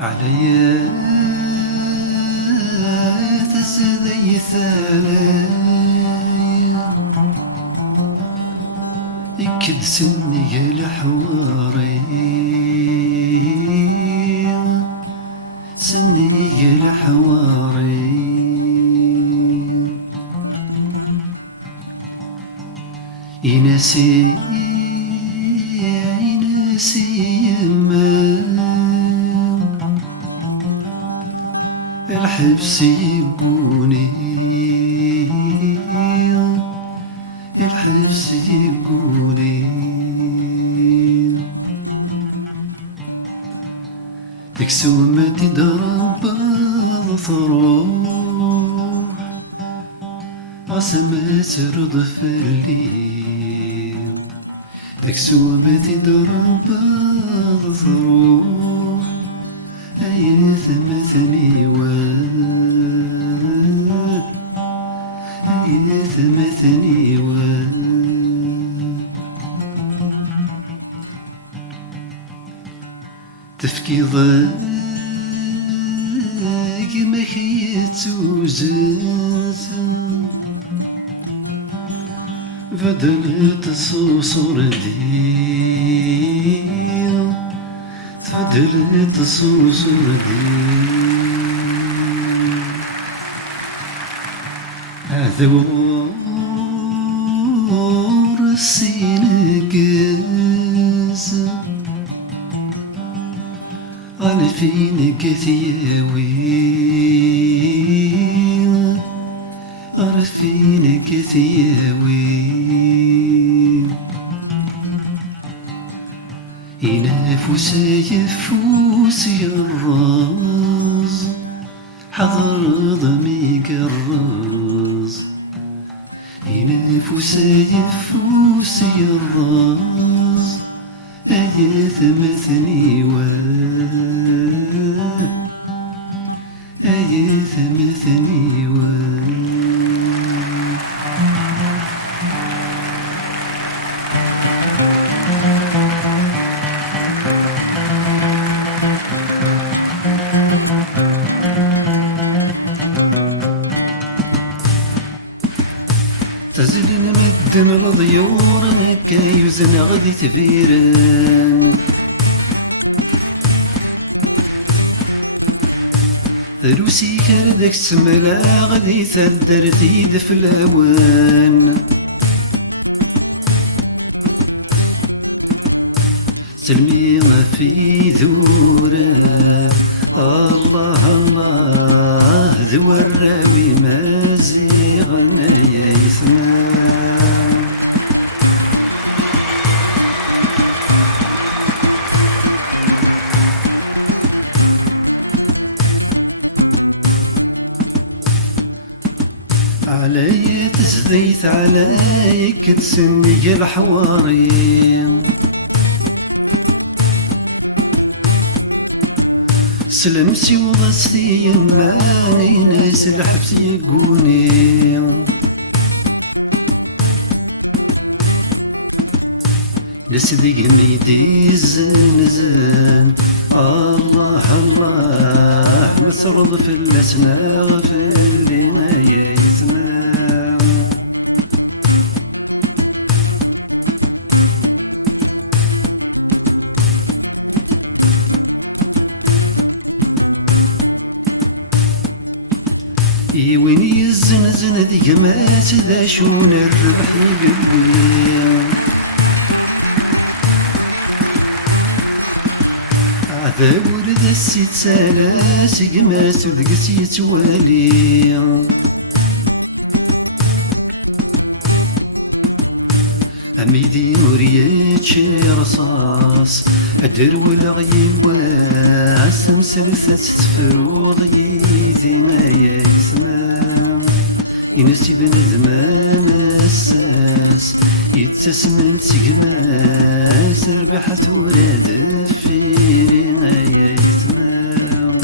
عليا تسدي ثلايا يكد سني الحواري سني الحواري ينسي يما الحبس يبقوني الحبس يبقوني تكسو ما تضرب ضروح عسى ترضى في الليل تكسو ما تضرب ضروح أي ثمثني أي ثمثني تفكي ضاق ما خيت وزات بدلت صوصور ديال بدلت صوصور ديال عذور السين قاس أنا فين كثياوي عارفين كثياوي ينافس يفوس الراس حضر ضمي الراس ينافس يفوس الراس أيا ثمثني أيا ثمثني تزلين مدن الضيور هكا يوزن غدي تفيرن ثروسي كردك تسملا غدي تدر تيد في الهوان سلمي في ذورة الله الله ذو الراوي مازيغنا يا يثمان علي تزديت عليك تسني الحواري سلمسي وضستي يماني ناس الحبس يقوني ناس ذيك ميدي الزنزان الله الله مسرض في الأسناغ في اللي يا يثمان وين الزنزن ذيك ما تداشون الربح قلبي عذاب ولد السيت سالاس قماس ودقس يتوالي أميدي مريتش رصاص الدرو الغيب واسم سلسة تفروض يدي يا يثمان ينسي بنادم مساس يتسمن سقماس ربحت ولاد فيري يا يثمان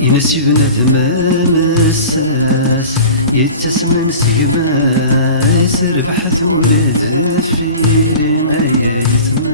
ينسي بنادم مساس يتسمن سقماس ربحت ولاد فيرين يتم